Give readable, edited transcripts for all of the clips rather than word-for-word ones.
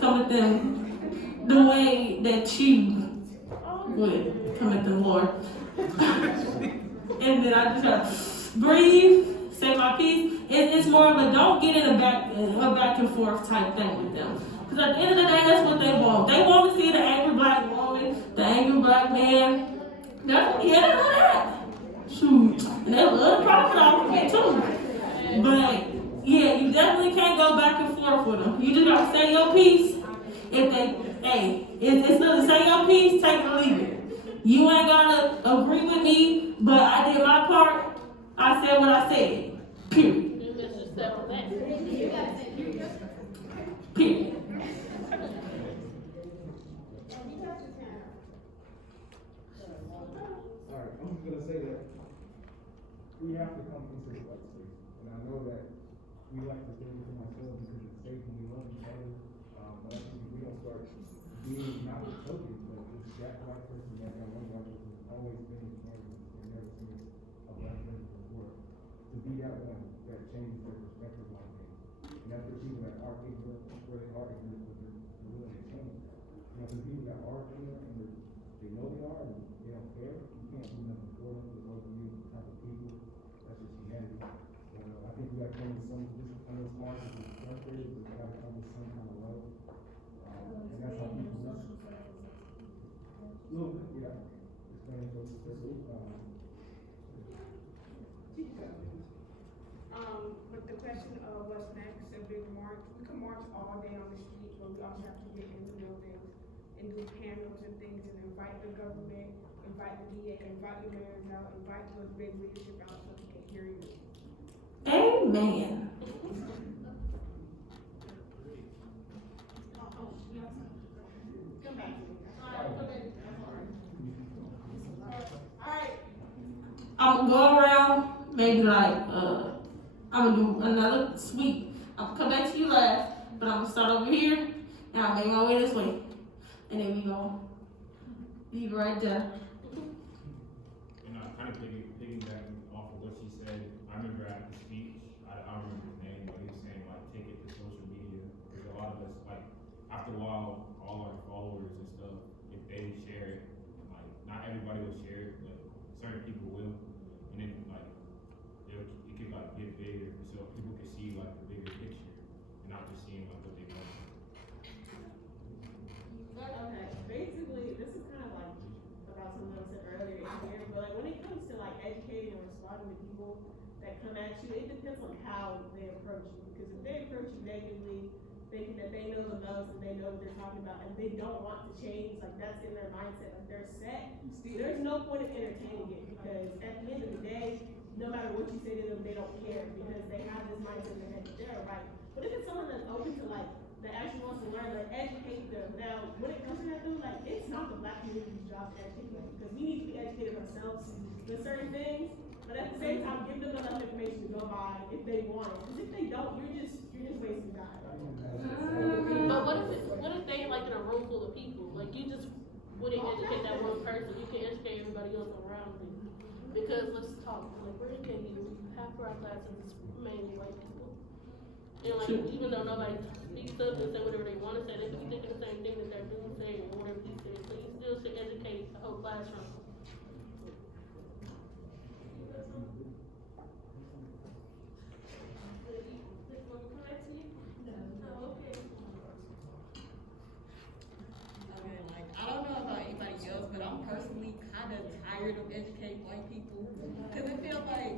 come at them the way that you would come at them, Lord. And then I just gotta breathe, say my piece. It's more of a don't get in a back and forth type thing with them. Because at the end of the day, that's what they want. They want to see the angry black woman, the angry black man. They love that. Shoot. And they love the profit off of it too. But yeah, you definitely can't go back and forth with them. You just gotta say your piece. If it's not to say your piece, take it or leave it. You ain't gotta agree with me, but I did my part. I said what I said. Period. Period. Alright, I'm just gonna say that we have to come into the white space. And I know that we like to think to ourselves because it's safe and we love each other. But I think if we don't start being not the token, but just that white person, that one white person who's always been in Kansas and never seen a black person before, to be that one that changes their perspective on things. And that's the people that are ignorant, where they are ignorant, but they're willing to change. You know, the people that are ignorant and they know they are and they don't care, you can't do nothing for them because those are the type of people. That's just humanity. But I think we got to come with some discipline as far as the frustrated, but we got to come with some kind of love. And that's how people know. Little bit, yeah. It's going to go to the But the question of what's next, a big march. We can march all day on the street, but we also have to get in the buildings and do panels and things and invite the government, invite the DA, invite the mayors out, invite the big leadership out so we can hear you. Amen. Come back to me. Alright. I'm gonna go around, maybe like, I'm gonna do another sweep. I'm gonna come back to you last, but I'm gonna start over here, and I'll make my way this way. And then we gonna leave right there. And kind of piggybacking off of what she said, I remember at the speech, I don't remember his name, but he was saying like take it to social media. There's a lot of us, like after a while, all our followers and stuff, if they share it, like not everybody will share it, but certain people will. And then like it could like get bigger so people can see like the bigger picture and not just seeing like what they want. Okay, basically, this is kind of like about something I said earlier in here, but like when it comes to like educating and responding to people that come at you, it depends on how they approach you. Because if they approach you negatively, thinking that they know the most and they know what they're talking about, and they don't want to change, like that's in their mindset, like they're set. There's no point in entertaining it because at the end of the day, no matter what you say to them, they don't care because they have this mindset in their head that they're right. But if it's someone that's open to like that actually wants to learn, like educate them. Now, when it comes to that, though, like it's not the black community's job to educate them because we need to be educated ourselves with certain things. But at the same time, give them enough information to go by if they want it. Because if they don't, you're just wasting time. But what if they like in a room full of people? Like you just wouldn't educate that one person. You can educate everybody else around you. Because let's talk. Like we're educating half of our classes is mainly white people. And like even though nobody speaks up and say whatever they want to say, they could be thinking the same thing that they're doing, saying or whatever he says. So you still should educate the whole classroom. I don't know about anybody else, but I'm personally kind of tired of educating white people because it feels like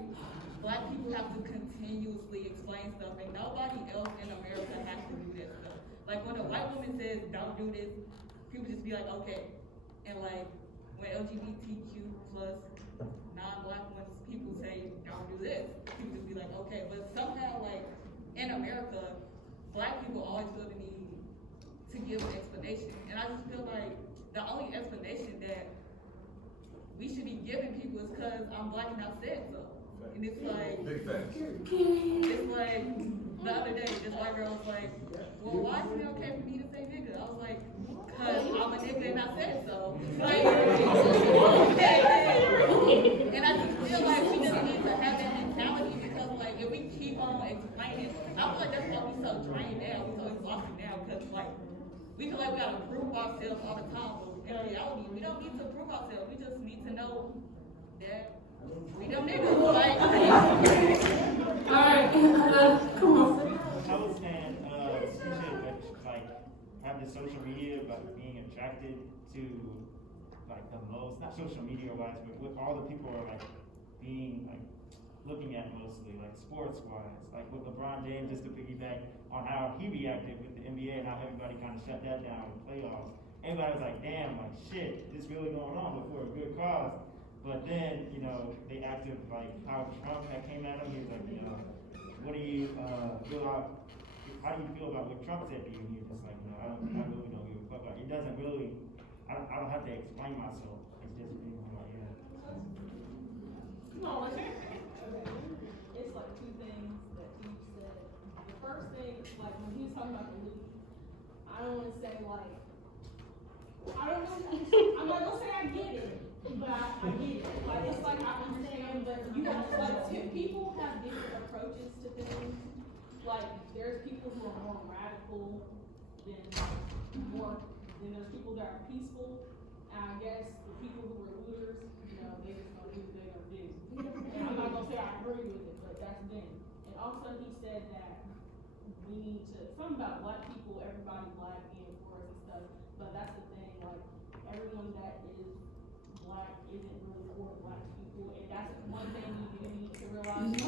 black people have to continuously explain stuff and nobody else in America has to do that stuff. Like when a white woman says don't do this, people just be like, okay. And like when LGBTQ plus non-black ones, people say don't do this, people just be like, okay. But somehow like in America, black people always feel the need to give an explanation. And I just feel like the only explanation that we should be giving people is because I'm black and I said so. And it's like, big facts. It's like the other day, this white girl was like, well, why is it okay for me to say nigga? I was like, because I'm a nigga and I said so. Like, and I just feel like we just need to have that mentality because like if we keep on explaining, I feel like that's why we so drained now, we so exhausted now because like we feel like we gotta prove ourselves all the time, but in reality, we don't need to prove ourselves. We just need to know that we them niggas. Like, Alright, come on. I was saying, you should like have the social media about being attracted to like the most, not social media wise, but what all the people are like being like looking at mostly, like sports wise, like with LeBron James, just to piggyback on how he reacted with the NBA and how everybody kind of shut that down with playoffs. Everybody was like, damn, like shit, this really going on, but for a good cause. But then, you know, they acted like how Trump that came at him. He was like, you know, what do you feel about? How do you feel about what Trump said to you? And he was just like, no, I really don't give a fuck. Like, it doesn't really. I don't have to explain myself. It's just you know, like, yeah. No, It's like two things that he said. The first thing, like when he was talking about the league, I don't want to say like, I don't know, I'm not gonna say I get it, but I get it. Like it's like I understand, but you have like people have different approaches to things. Like there's people who are more radical than there's people that are peaceful. And I guess the people who are looters, you know, they just gonna do what they gonna do. And I'm not gonna say I agree with it, but that's them. And also he said that we need to, something about black people, everybody black being for us and stuff, but that's the thing, like, everyone that is black isn't really for black people, and that's one thing we do need to realize.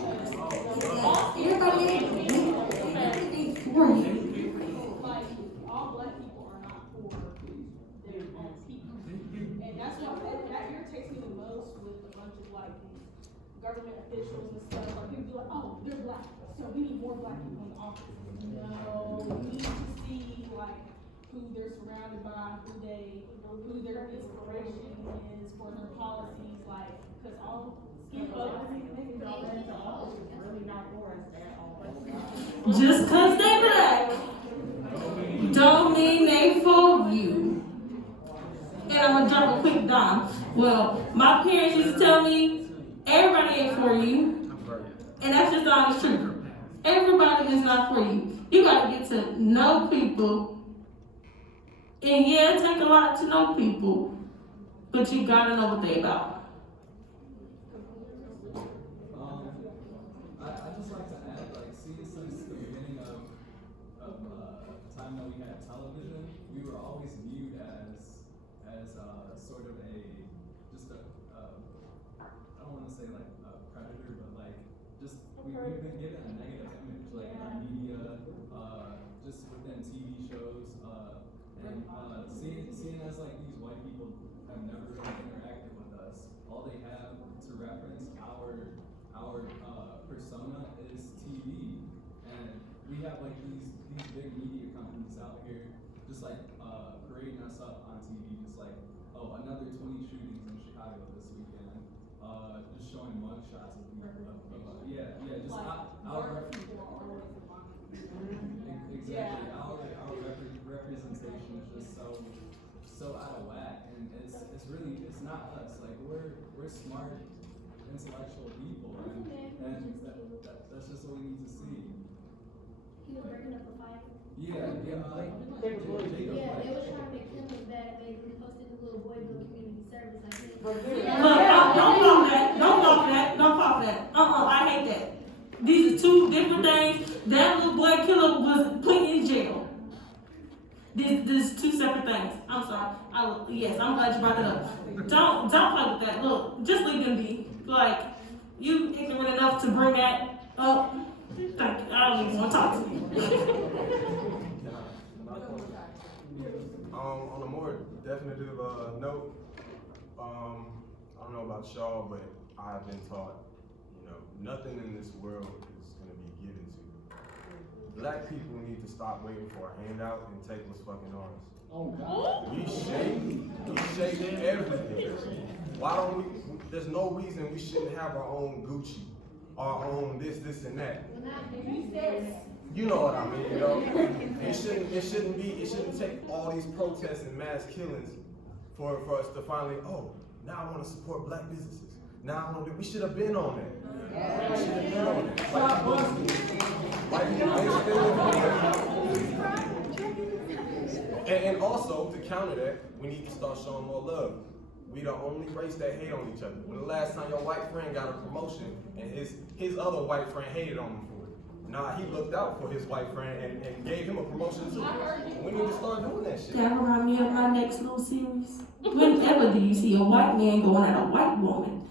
Like, all black people are not for their own people. And that's what, that irritates me the most with a bunch of like these government officials and stuff. Like people be like, oh, they're black, so we need more black people in the office. No, we need to see like who they're surrounded by, who their inspiration is for their policies, like, cause all skin folks. just cause they black don't mean they for you. And I'm gonna drop a quick dime. Well, my parents used to tell me everybody ain't for you. And that's just the honest truth. Everybody is not for you. You gotta get to know people. And yeah, it take a lot to know people. But you gotta know what they about. I just like to add, like, see, since the beginning of time that we had television, we were always viewed as sort of I don't want to say like a predator, but like just we've been given a negative image, like in our media, just within TV shows, and seeing as like these white people have never really interacted with us. All they have to reference our persona is TV, and we have like these big media companies out here just like parading us up on TV, just like, oh, another 20 shootings in Chicago this weekend, just showing mugshots of people. Just Like, our people are always in line. exactly Yeah. our representation is just so out of whack, and it's really not us. Like we're smart, intellectual people, and that's just what we need to see. He was breaking up a fight. Yeah. Yeah, they were trying to make him look bad. They posted the little boy doing community service. I think. Look, don't fall for that. Don't fall for that. I hate that. These are two different things. That little boy killer was put in jail. These two separate things. I'm sorry. Yes, I'm glad you brought it up. Don't play with that. Look, just leave them be. Like, you ignorant enough to bring that up. Thank you. I don't even want to talk to you. On a more definitive note, I don't know about y'all, but I've been taught, nothing in this world is going to be given to you. Black people need to stop waiting for a handout and take what's fucking ours. Oh God. We shape everything. Why don't we? There's no reason we shouldn't have our own Gucci, our own this and that. You know what I mean, It shouldn't take all these protests and mass killings for us to finally, now I want to support black businesses. Now I want to we should have been on that. We should have been on that. White people, they still And also, to counter that, we need to start showing more love. We the only race that hate on each other. When the last time your white friend got a promotion and his other white friend hated on him for it? Nah, he looked out for his white friend and gave him a promotion too. We need to start doing that shit. That remind me of my next little series. Whenever do you see a white man going at a white woman?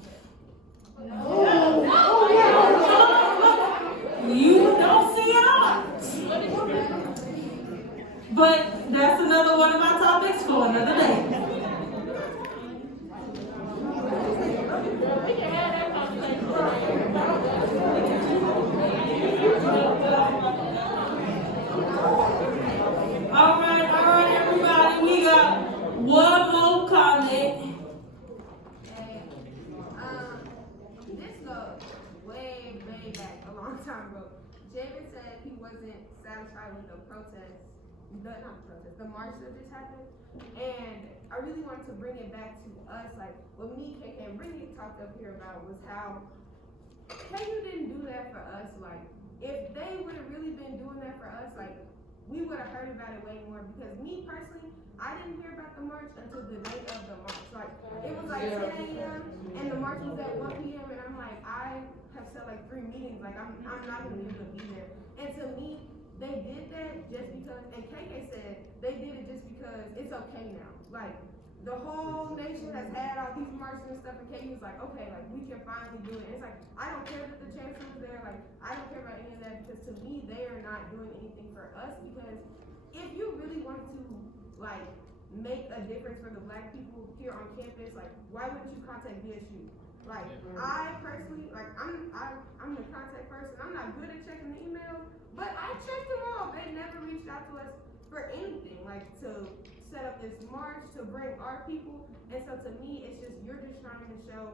You don't see it all. But that's another one of my topics for another day. We can have that conversation. All right, everybody. We got one more comment. This goes way back, a long time ago. Jamin said he wasn't satisfied with the march that just happened. And I really wanted to bring it back to us, like, what me, KK, and Brittany talked up here about was how KU didn't do that for us. Like, if they would have really been doing that for us, like, we would have heard about it way more. Because me, personally, I didn't hear about the march until the day of the march. Like, it was like 10 a.m. and the march was at 1 p.m. and I'm like, I have set like 3 meetings. Like, I'm not gonna be able to be there. And to me, they did that just because, and KK said they did it just because it's okay now. Like, the whole nation has had all these marches and stuff, and KU was like, okay, like, we can finally do it. And it's like, I don't care that the chancellor was there, like, I don't care about any of that, because to me, they are not doing anything for us, because if you really want to, like, make a difference for the black people here on campus, like, why wouldn't you contact BSU? Like, I personally, like, I'm the contact person. I'm not good at checking the email, but I checked them all. They never reached out to us for anything, like, to set up this march, to bring our people. And so to me, it's just, you're just trying to show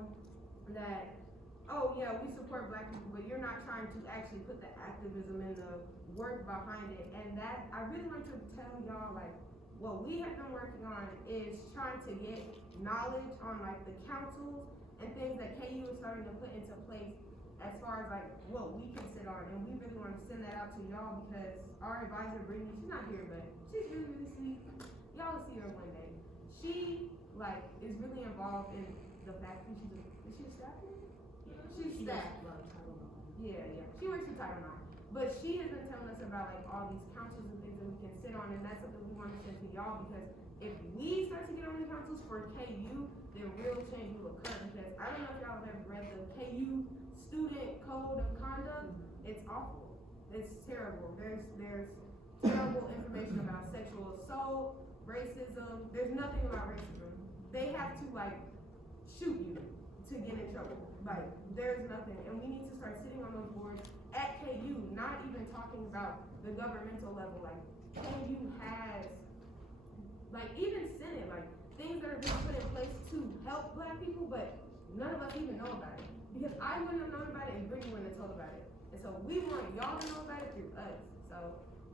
that, oh yeah, we support black people, but you're not trying to actually put the activism and the work behind it. And that, I really want to tell y'all, like, what we have been working on is trying to get knowledge on, like, the councils and things that KU is starting to put into place as far as, like, what we can sit on. And we really want to send that out to y'all because our advisor, Brittany, she's not here, but she's really, really sweet. Y'all will see her one day. She, like, is really involved in the faculty. Is she a staff member? She's staff. Yeah. She works for Title IX. But she has been telling us about, like, all these councils and things that we can sit on, and that's something we want to send to y'all because if we start to get on the councils for KU, then real change will occur. Because I don't know if y'all have ever read the KU Student Code of Conduct. It's awful. It's terrible. There's terrible information about sexual assault, racism. There's nothing about racism. They have to, like, shoot you to get in trouble. Like, there's nothing. And we need to start sitting on those boards at KU, not even talking about the governmental level. Like, KU has, like, even Senate, like, things that are being put in place to help black people, but none of us even know about it. Because I wouldn't have known about it and Brittany wouldn't have told about it. And so we want y'all to know about it through us. So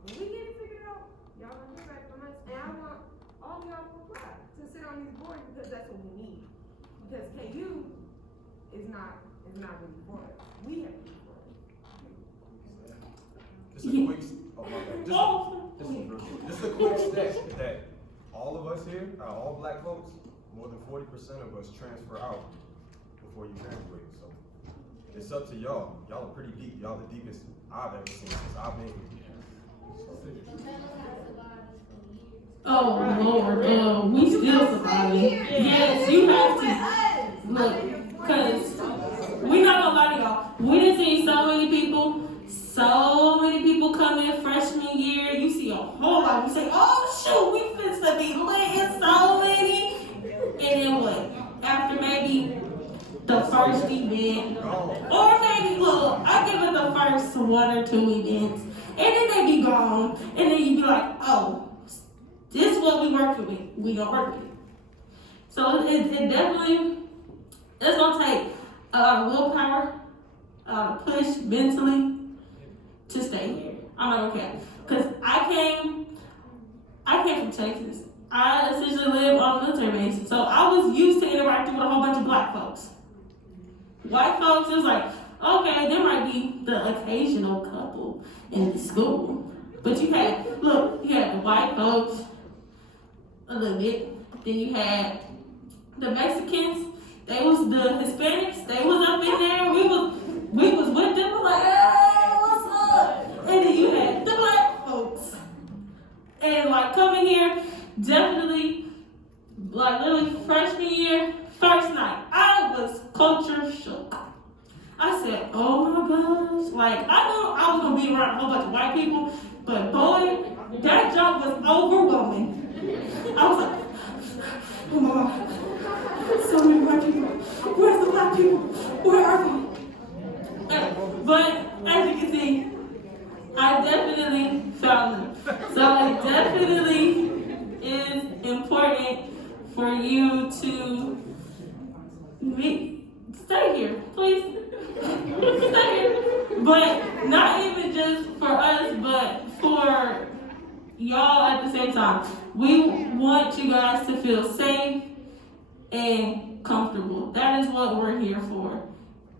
when we get it figured out, y'all gonna hear back from us. And I want all of y'all to apply to sit on these boards because that's what we need. Because KU is not really for it. We have to be for it. Just a quick, just a quick stat that all of us here, all black folks, more than 40% of us transfer out before you graduate. So it's up to y'all. Y'all are pretty deep. Y'all the deepest I've ever seen since I've been here. Oh Lord, we still surviving. Yes, you have to look, cause we not gonna lie to y'all. We done seen so many people come in freshman year. You see a whole lot. You say, oh shoot, we finna to be lit in so many. And then what? After maybe the first event, or maybe look, I give it the first 1 or 2 events, and then they be gone, and then you be like, oh, this is what we working with. We gonna work with it. So it definitely, it's gonna take a lot of willpower, push mentally to stay here. I'm not gonna care, cause I came from Texas. I essentially live on a military base, so I was used to interacting with a whole bunch of black folks. White folks, it was like, okay, there might be the occasional couple in the school, but you had the white folks, a little bit. Then you had the Mexicans, they was the Hispanics, they was up in there. We was with them, like, hey, what's up? And then you had the black folks. And like coming here, definitely, like literally freshman year, first night, I was culture shook. I said, oh my gosh, like I knew I was gonna be around a whole bunch of white people, but boy, that job was overwhelming. I was like, oh my God, so many white people. Where's the black people? Where are they? But as you can see, I definitely found them. So it definitely is important for you to stay here, please. Stay here. But not even just for us, but for y'all at the same time. We want you guys to feel safe and comfortable. That is what we're here for.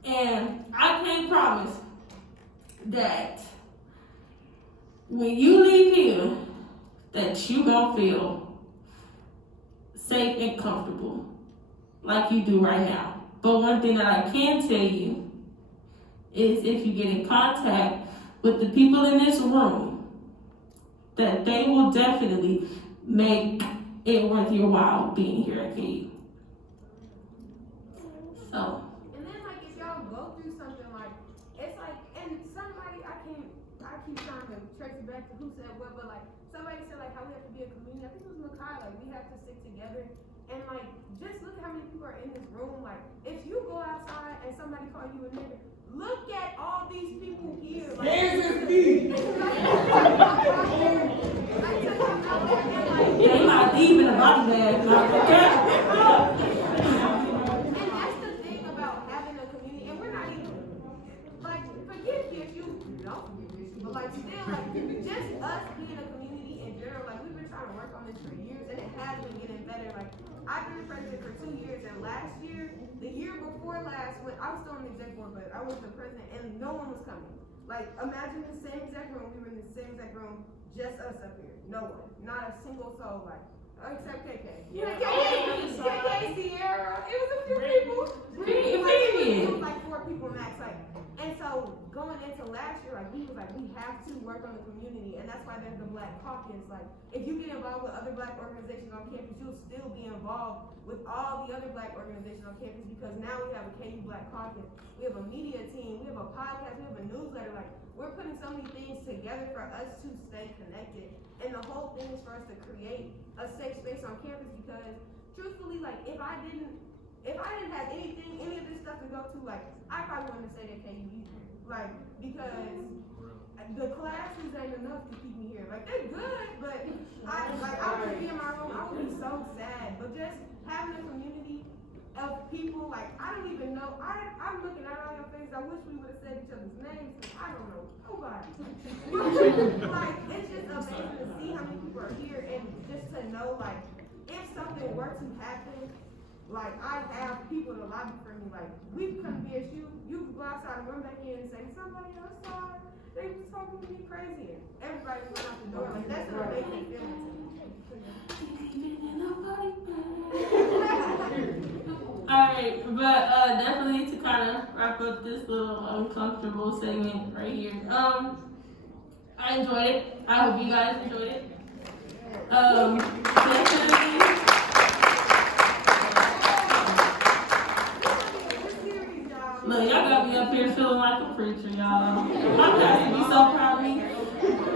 And I can promise that when you leave here, that you gonna feel safe and comfortable like you do right now. But one thing that I can tell you is if you get in contact with the people in this room, that they will definitely make it worth your while being here at KU. So. And then like if y'all go through something like, it's like, and somebody, I keep trying to trace it back to who said what, but like somebody said like how we have to be a community. I think it was Makai, like we have to stick together. And like, just look how many people are in this room. Like, if you go outside and somebody call you a nigga, look at all these people here. Like, They not deep in the body bag. And that's the thing about having a community, and we're not even, like, forget the issue, don't forget the issue, but like, still, like, just us being a community in general, like, we've been trying to work on this for years, and it has been getting better. Like, I've been president for 2 years, and last year, the year before last, when I was still on the exec board, but I was the president, and no one was coming. Like, imagine the same exact room, we were in the same exact room, just us up here, no one, not a single soul, like, except KK. Yeah. KK, Sierra, it was a few people. It was like 4 people max, like, and so going into last year, like, we have to work on the community, and that's why there's the Black Caucus. Like, if you get involved with other Black organizations on campus, you'll still be involved with all the other Black organizations on campus, because now we have a KU Black Caucus, we have a media team, we have a podcast, we have a newsletter. Like, we're putting so many things together for us to stay connected, and the whole thing is for us to create a safe space on campus, because truthfully, like, if I didn't have anything, any of this stuff to go to, like, I probably wouldn't have stayed at KU either. Like, because the classes ain't enough to keep me here. Like, they're good, but I would be in my room, I would be so sad. But just having a community of people, like, I don't even know, I'm looking at all your faces, I wish we would have said each other's names, I don't know nobody. Like, it's just amazing to see how many people are here, and just to know, like, if something were to happen, like, I have people to lobby for me. Like, we couldn't be at you can go outside and run back in and say, somebody outside, they was talking to me crazy. And everybody went out the door. Like, that's an amazing feeling to me. Alright, but definitely to kind of wrap up this little uncomfortable segment right here. I enjoyed it. I hope you guys enjoyed it. Definitely. Look, y'all got me up here feeling like a preacher, y'all. My pastor be so proud of me.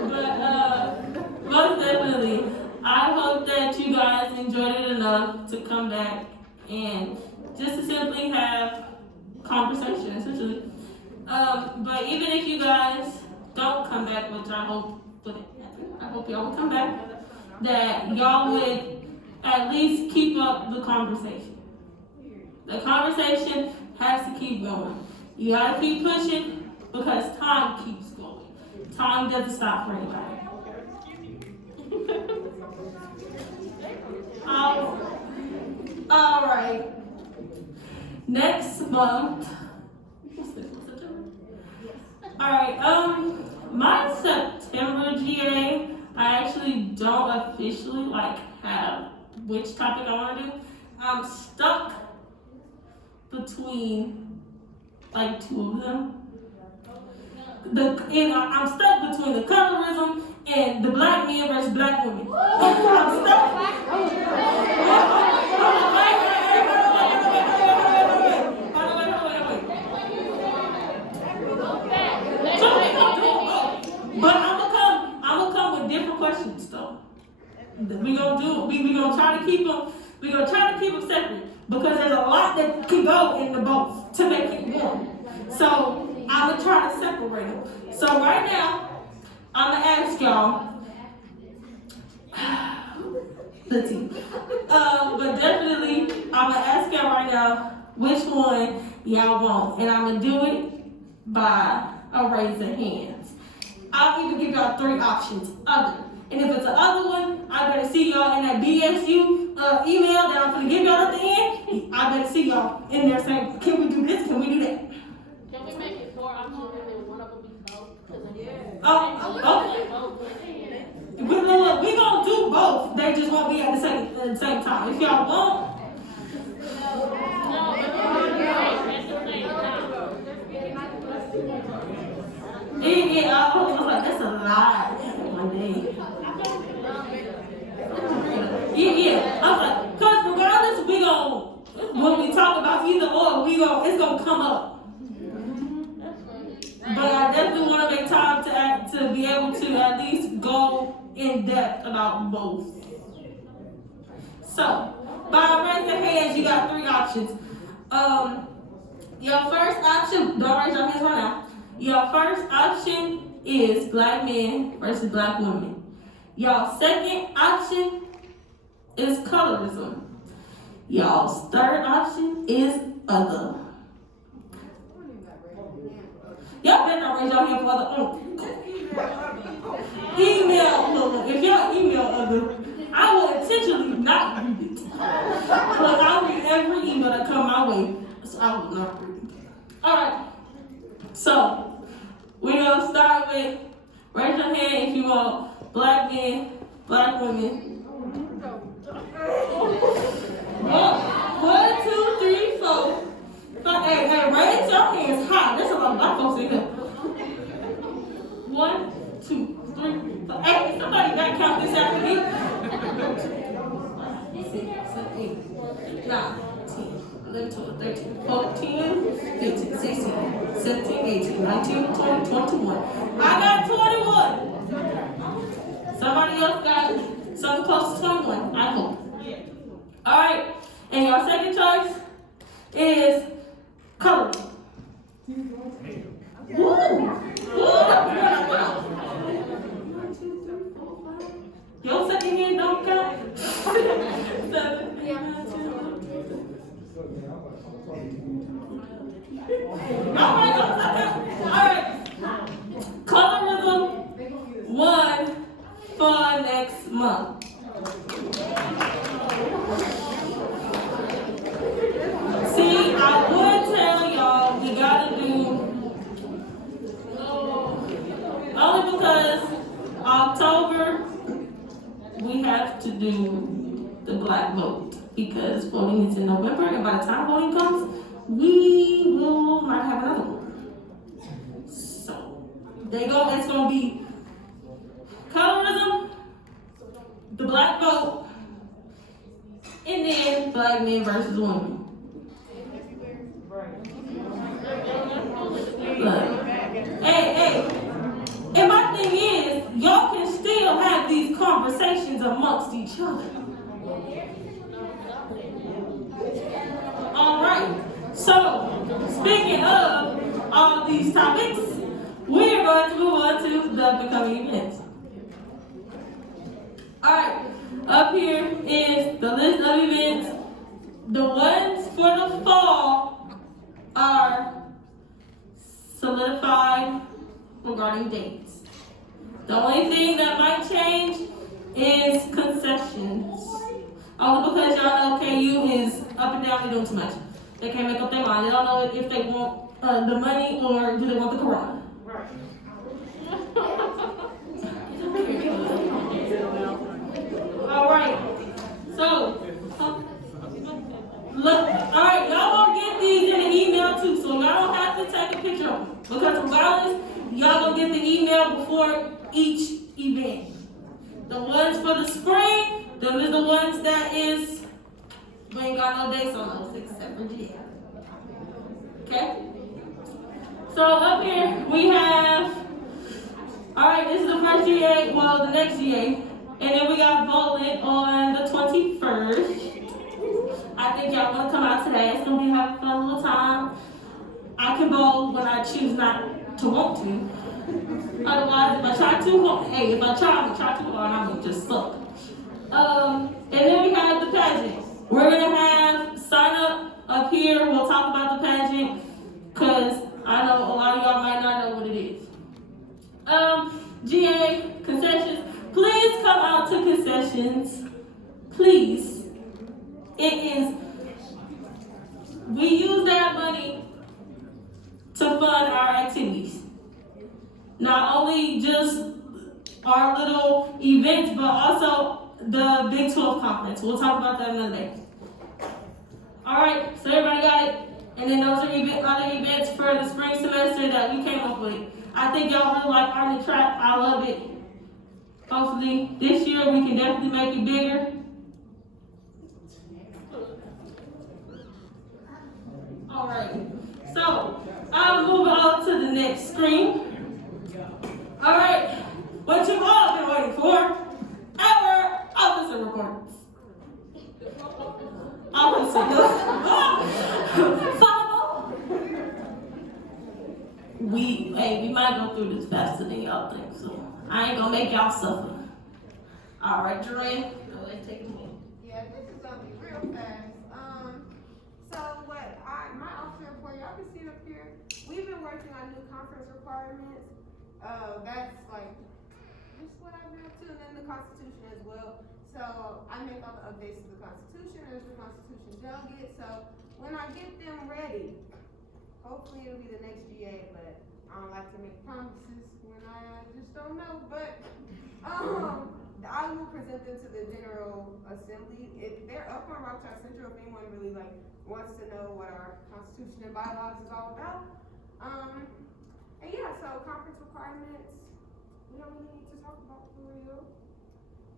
But most definitely, I hope that you guys enjoyed it enough to come back and just to simply have conversation, essentially. But even if you guys don't come back, which I hope y'all will come back, that y'all would at least keep up the conversation. The conversation has to keep going. You gotta keep pushing, because time keeps going. Time doesn't stop for anybody. All right. Next month. All right. My September GA, I actually don't officially have which topic I want to do. I'm stuck between like two of them. I'm stuck between the colorism and the black men versus black women. I'm stuck. But I'm gonna come with different questions though. We gonna try to keep them separate because there's a lot that can go in the both to make it one. So I'm gonna try to separate them. So right now, I'm gonna ask y'all. Let's see. But definitely, I'm gonna ask y'all right now which one y'all want, and I'm gonna do it by a raise of hands. I'll even give y'all 3 options. Other. And if it's the other one, I better see y'all in that BSU email that I'm gonna give y'all at the end. I better see y'all in there saying, can we do this? Can we do that? Can we make it 4 options and then one of them be both? Look, we gonna do both. They just won't be at the same time. If y'all want. No, but at the same time. Yeah, I was like, that's a lie. One day. Yeah. I was like, cause regardless, when we talk about either or, it's gonna come up. But I definitely want to make time to be able to at least go in depth about both. So, by raising hands, you got 3 options. Your first option, don't raise your hands right now. Your first option is black men versus black women. Y'all second option is colorism. Y'all's third option is other. Y'all better not raise your hand for other. Email. If y'all email other, I will intentionally not read it. But I'll read every email that come my way. So I will not read it. Alright. So we're gonna start with raise your hand if you want black men, black women. 1, 2, 3, 4. Hey, raise your hands high. There's a lot of black folks in here. 1, 2, 3, 4. Hey, somebody got to count this after me. 6, 7, 8, 9, 10, 11, 12, 13, 14, 15, 16, 17, 18, 19, 20, 21. I got 21. Somebody else got something close to 21. I hope. Alright, and your second choice is color. Your second hand don't count. 7, 8, 9, 10. Alright. Colorism 1 for next month. See, I would tell y'all we gotta do only because October we have to do the black vote because voting is in November and by the time voting comes we will not have another one. So it's gonna be colorism, the black vote, and then black men versus women. Look. Hey. And my thing is, y'all can still have these conversations amongst each other. Alright. So, speaking of all these topics, we're going to move on to the upcoming events. Alright, up here is the list of events. The ones for the fall are solidified regarding dates. The only thing that might change is concessions. Only because y'all know KU is up and down, they're doing too much. They can't make up their mind. They don't know if they want the money or do they want the corona. Right. All right. So one. Because regardless, y'all gonna get the email before each event. The ones for the spring, them is the ones that is, we ain't got no dates on those except for GA. Okay? So up here we have, alright, this is the first GA, well the next GA. And then we got bowling on the 21st. I think y'all wanna come out today. It's gonna be having a fun little time. I can bowl when I choose not to want to. Otherwise, if I try too hard, if I try too hard, I'm gonna just suck. And then we have the pageant. We're gonna have sign up here. We'll talk about the pageant, cause I know a lot of y'all might not know what it is. GA concessions. Please come out to concessions. Please. It is. We use that money to fund our activities. Not only just our little events, but also the Big 12 conference. We'll talk about that another day. All right, so everybody got it? And then those are other events for the spring semester that we came up with. I think y'all really like Art in the Trap. I love it. Hopefully this year we can definitely make it bigger. All right, so I'll move on to the next screen. All right, what you've all been waiting for, our officer reports. We might go through this faster than y'all think, so I ain't gonna make y'all suffer. All right, Jermaine, let's take it away. Yeah, this is gonna be real fast. So my officer report, y'all can see it up here. We've been working on new conference requirements. That's like, just what I've been up to, and then the Constitution as well. So I make all the updates to the Constitution, there's the Constitution delegate. So when I get them ready, hopefully it'll be the next GA, but I don't like to make promises when I just don't know. But I will present them to the General Assembly. They're up on Rocktown Central if anyone really wants to know what our Constitution and bylaws is all about. And yeah, so conference requirements, we don't really need to talk about for real.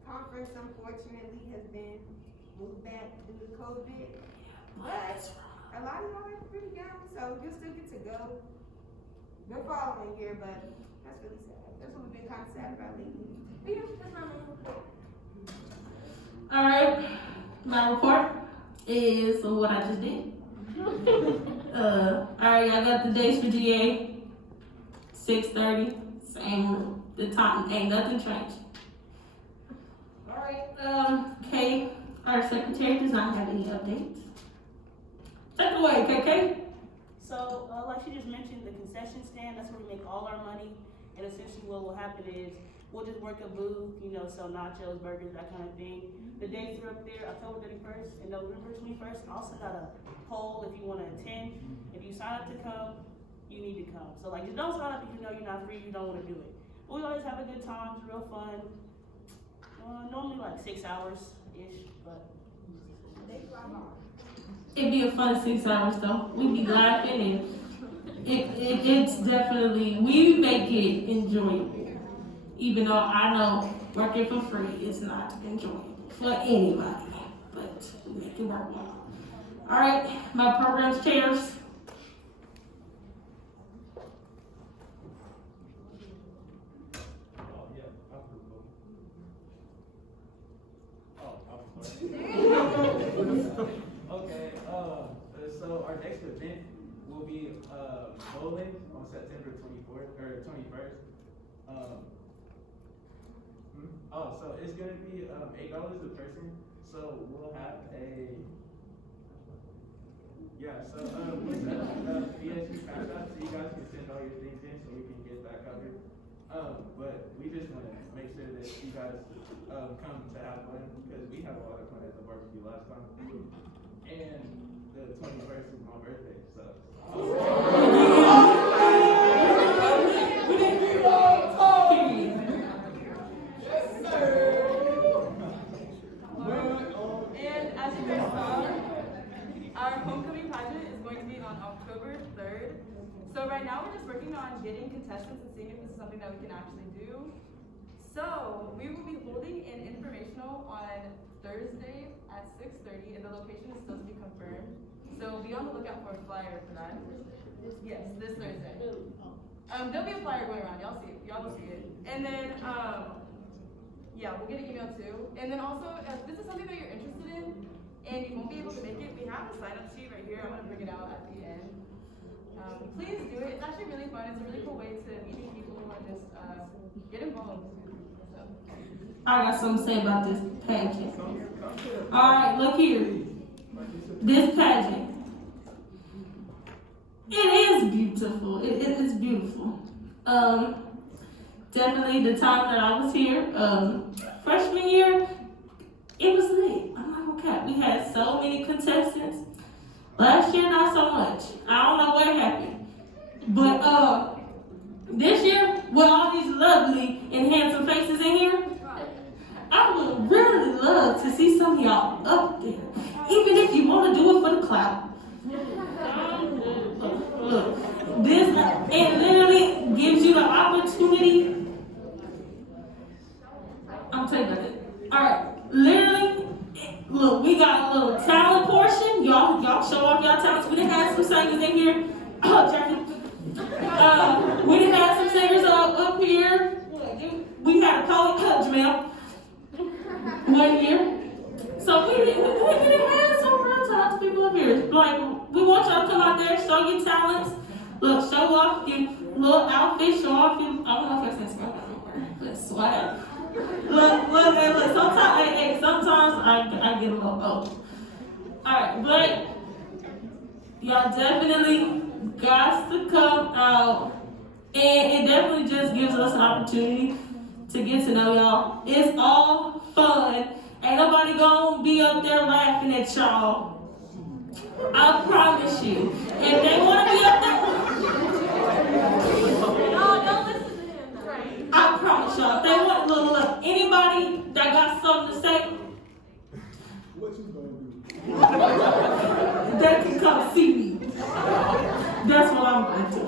Conference, unfortunately, has been moved back due to COVID, but a lot of y'all are pretty young, so you'll still get to go the following year, but that's really sad. That's what we've been kind of sad about lately. But yeah, that's my main report. All right, my report is what I just did. All right, I got the dates for GA. 6:30, same, the time, ain't nothing changed. All right, Kay, our secretary does not have any updates. Take it away, KK. So, like she just mentioned, the concession stand, that's where we make all our money. And essentially what will happen is, we'll just work a booth, sell nachos, burgers, that kind of thing. The dates are up there, October 31st and November 21st. Also got a poll if you want to attend. If you sign up to come, you need to come. So just don't sign up if you know you're not free, you don't want to do it. But we always have a good time, it's real fun. Normally 6 hours-ish, but. It'd be a fun 6 hours though. We'd be laughing and it's definitely, we make it enjoyable. Even though I know working for free is not enjoyable for anybody, but we make it work well. All right, my program's chairs. Okay, so our next event will be bowling on September 24th or 21st. So it's gonna be $8 a person. So we'll have PSU pass out so you guys can send all your things in so we can get that covered. But we just want to make sure that you guys come to have fun because we had a lot of fun at the barbecue last time. And the 21st is my birthday, so. And as you guys saw, our homecoming pageant is going to be on October 3rd. So So right now we're just working on getting contestants and seeing if this is something that we can actually do. So we will be holding an informational on Thursday at 6:30, and the location is still to be confirmed. So be on the lookout for a flyer for that. Yes, this Thursday. There'll be a flyer going around. Y'all will see it. And then yeah, we'll get an email too. And then also, if this is something that you're interested in and you won't be able to make it, we have a sign-up sheet right here. I'm gonna bring it out at the end. Please do it. It's actually really fun. It's a really cool way to meet new people and just get involved. So. I got something to say about this pageant. Alright, look here. This pageant. It is beautiful. It is beautiful. Definitely the time that I was here, freshman year, it was lit. I'm not gonna cap. We had so many contestants. Last year, not so much. I don't know what happened. But this year, with all these lovely and handsome faces in here, I would really love to see some of y'all up there. Even if you want to do it for the clout. Look, this, it literally gives you the opportunity. I'm telling you about it. Alright, literally, look, we got a little talent portion. Y'all show off y'all talents. We done had some singers in here. Oh, Jackie. We done had some singers up here. We had a poet cut, Jamel. 1 year. So we didn't have some real talented people up here. Like, we want y'all to come out there, show your talents. Look, show off your little outfit, show off your, I don't know if that's swag anymore. But swag. Look, sometimes I get a little old. Alright, but y'all definitely got to come out. And it definitely just gives us an opportunity to get to know y'all. It's all fun. Ain't nobody gonna be up there laughing at y'all. I promise you. If they wanna be up there, No, don't listen to him. Right. I promise y'all. If they want, look, anybody that got something to say, What you gonna do? they can come see me. That's what I'm gonna do.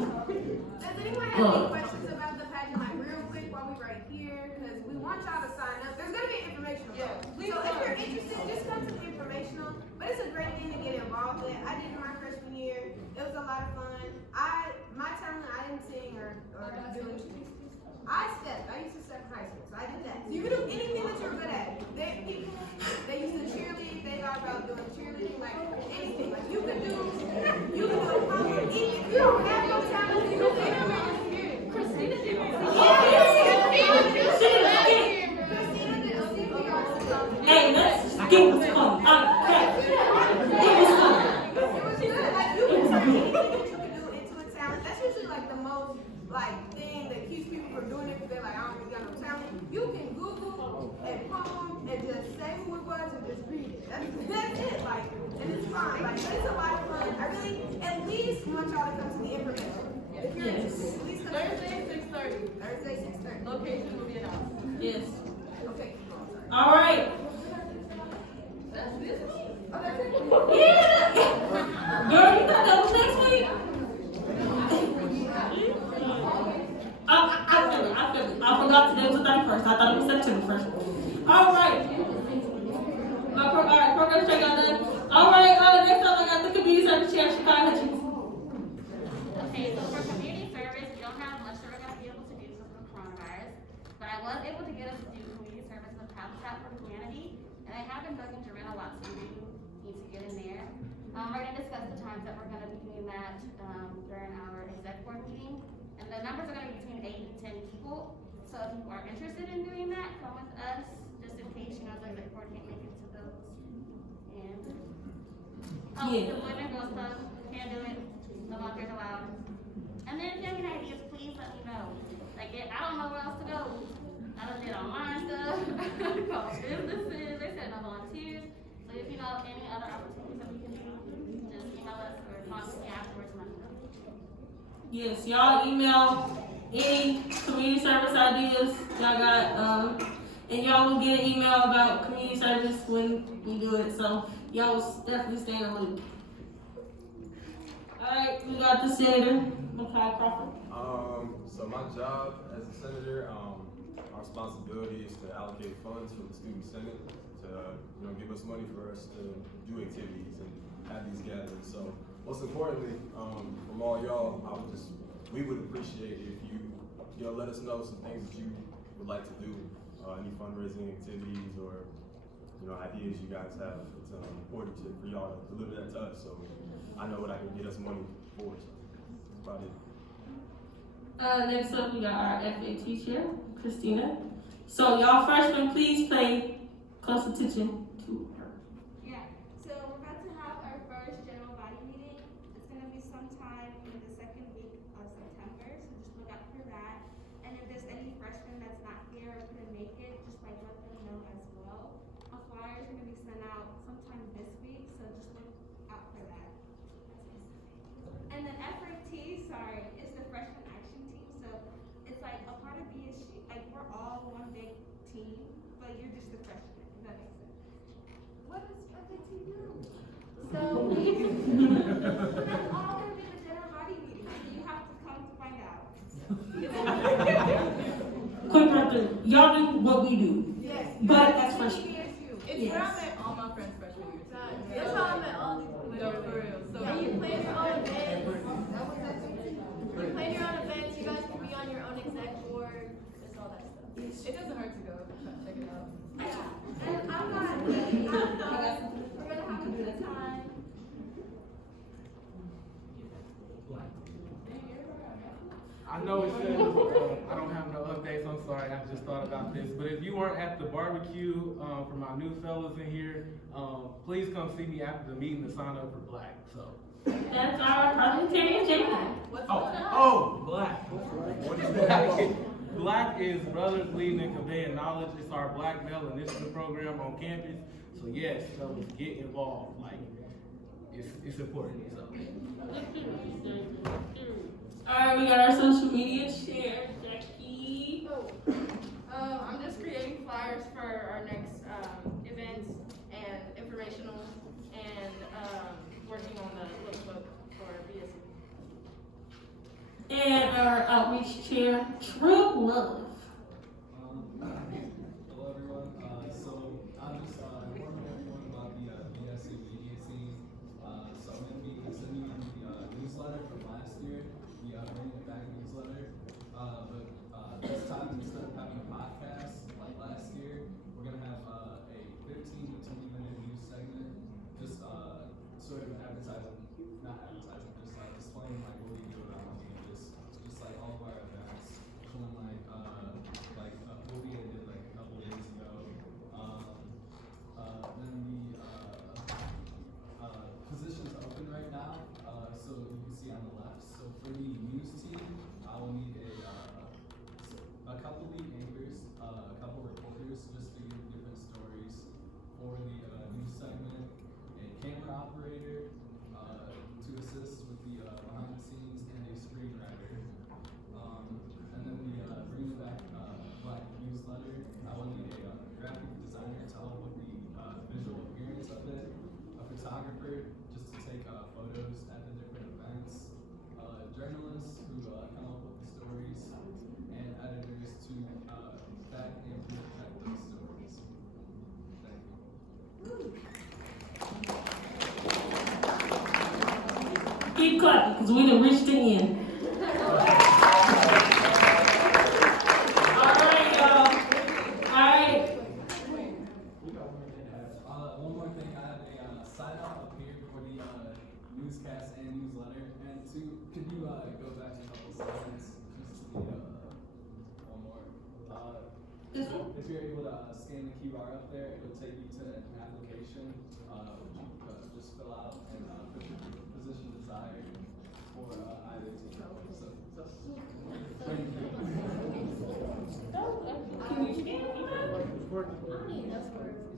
Does anyone have any questions about the pageant, like real quick while we right here? Because we want y'all to sign up. There's gonna be an informational. Yeah, please So if sign. you're interested, just come to the informational. But it's a great thing to get involved in. I did it my freshman year. It was a lot of fun. My talent, I didn't sing or do. I stepped. I used to step in high school, so I did that. So you can do anything that you're good at. They used to cheerlead. They thought about doing cheerleading, like anything. Like you could do a poem. If you don't have no talent, you can do it. Christina did it. Christina did a CPR. Hey, let's get this fun. It was fun. It was good. Like you can turn anything that you can do into a talent. That's usually like the most thing that keeps people from doing it because they're like, I don't really got no talent. You can Google a poem and just say who it was and just read it. That's it. Like, and it's fine. Like, it's a lot of fun. I really at least want y'all to come to the information. If you're interested, at least come Thursday, 6:30. Thursday, 6:30. Location will be announced. Yes. Okay. All right. That's this week. Oh, that's it. Yeah. Girl, you thought that was next week? I feel it. I forgot today was the 31st. I thought it was September 1st. All right. All right, program check out done. All right, next up I got the community service chair, Chicago Hutchins. Okay, so for community service, we don't have much that we're going to be able to do because of the coronavirus, but I was able to get us to do community service with Habitat for Humanity, and I have been talking to Ren a lot, so we need to get in there. We're going to discuss the times that we're going to be doing that during our exec board meeting, and the numbers are going to be between 8 and 10 people, so if you are interested in doing that, come with us, just in case, the exec board can't make it to those. And the Boys and Girls Club can't do it, no volunteers allowed. And then if you have any ideas, please let me know. Like, I don't know where else to go. I done did online stuff, called businesses, they said no volunteers. So if you know any other opportunities that we can do, just email us or contact me afterwards and let me know. Yes, y'all email any community service ideas y'all got, and y'all will get an email about community service when we do it. So y'all will definitely stay in the loop. Alright, we got the senator, Makai Crawford. So my job as a senator, our responsibility is to allocate funds from the student senate to, give us money for us to do activities and have these gatherings. So most importantly, from all y'all, we would appreciate if you, let us know some things that you would like to do, any fundraising activities or, ideas you guys have. It's important for y'all to deliver that to us, so I know what I can get us money for. So that's about it. Next up, we got our FAT chair, Christina. So y'all freshmen, please pay close attention to her. Yeah, so we're about to have our first general body meeting. It's gonna be sometime in the second week of September, so just look out for that. And if there's any freshman that's not here or couldn't make it, just let them know as well. A flyer is gonna be sent out sometime this week, so just look out for that. And then FRT, sorry, is the freshman action team, so it's like a part of BSU, like we're all one big team, but you're just the freshman, if that makes sense. What does FRT do? So that's all gonna be the general body meeting, so you have to come to find out. Quick record, y'all do what we do. Yes. But that's freshmen. It's Yes. where I met all my friends freshman year. That's how I met all these people. No, for real. So when you plan your own events, you plan your own events, you guys can be on your own exec board, just all that stuff. It doesn't hurt to go check it out. Yeah, and I'm not kidding, we're gonna have a good time. I know it says, I don't have no updates, I'm sorry, I just thought about this, but if you weren't at the barbecue, for my new fellas in here, please come see me after the meeting to sign up for Black, so. That's our parliamentarian chair. Black. What is Black? Black is Brothers Leading and Conveying Knowledge. It's our Black Male Initiative program on campus. So yes, fellas, get involved. Like, it's important. So. Alright, we got our social media chair, Jackie. I'm just creating flyers for our next events and informational and working on the lookbook for BSU. And our outreach chair, True Love. Hello everyone. So I'm just informing everyone about the BSU media scene. So I'm going to be continuing the newsletter from last year, the Bringing It Back newsletter. But this time, instead of having a podcast like last year, we're going to have a 15 to 20 minute news segment, just sort of advertising, not advertising, just displaying like what we do around campus, just like all of our events, showing like what we did like a couple days ago. Then the positions are open right now, so you can see on the left. So for the news team, I will need a couple lead anchors, a couple reporters, just to give different stories for the news segment, a camera operator to assist with the behind the scenes, and a screenwriter. And then the Bringing Back Black newsletter, I will need a graphic designer to help with the visual appearance of it, a photographer just to take photos at the different events, journalists who come up with the stories, and editors to back and check those stories. Thank you. Keep clapping, because we done reached the end. Alright, y'all. Alright. One more thing, I have a sign up here for the newscast and newsletter. And could you go back a couple slides just to the one more? If you're able to scan the QR up there, it will take you to an application which you just fill out and put your position desired for either team. So, thank you.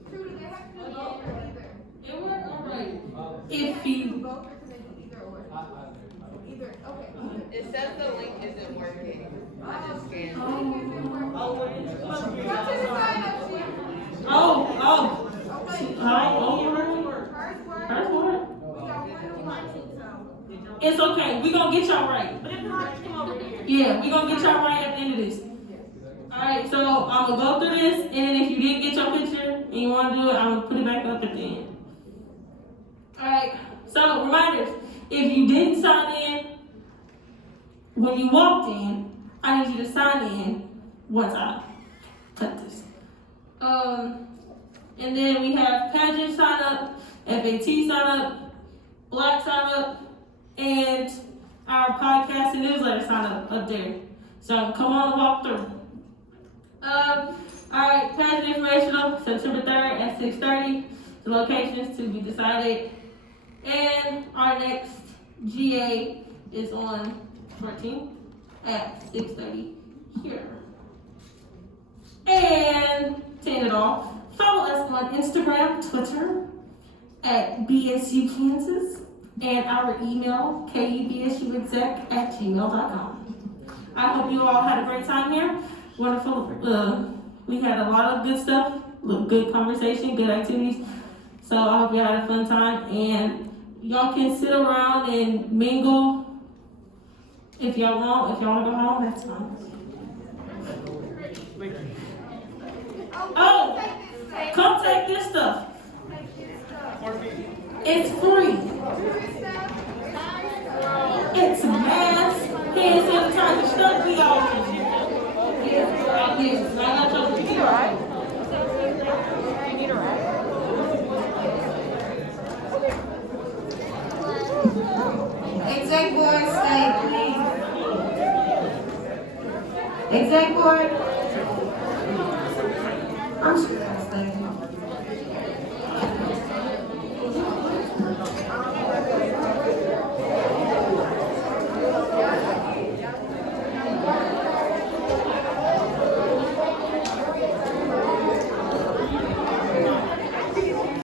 True, do they have to do both or either? It worked alright. If you both or can they do either or? Either, okay. It says the link isn't working. I just scanned. It's okay, we gonna get y'all right. But if not, just come over here. Yeah, we gonna get y'all right at the end of this. Alright, so I'm gonna go through this, and then if you didn't get your picture and you wanna do it, I'm gonna put it back up at the end. Alright, so reminders, if you didn't sign in when you walked in, I need you to sign in once I cut this. And then we have pageant sign up, FAT sign up, Black sign up, and our podcast and newsletter sign up there. So come on, walk through. Alright, pageant informational, September 3rd at 6:30. The locations to be decided. And our next GA is on 14th at 6:30 here. And to end it all, follow us on Instagram, Twitter at BSU Kansas, and our email, kebsuexec@gmail.com. I hope you all had a great time here. Wonderful. We had a lot of good stuff, good conversation, good activities. So I hope you had a fun time, and y'all can sit around and mingle if y'all want. If y'all want to go home, that's fine. Oh, come take this stuff. It's free. It's mask, hand sanitizer, stuff we all can. Yes, I got your computer, right? You need a ride? Exec board, stay, please. Exec board. I'm sure that's staying.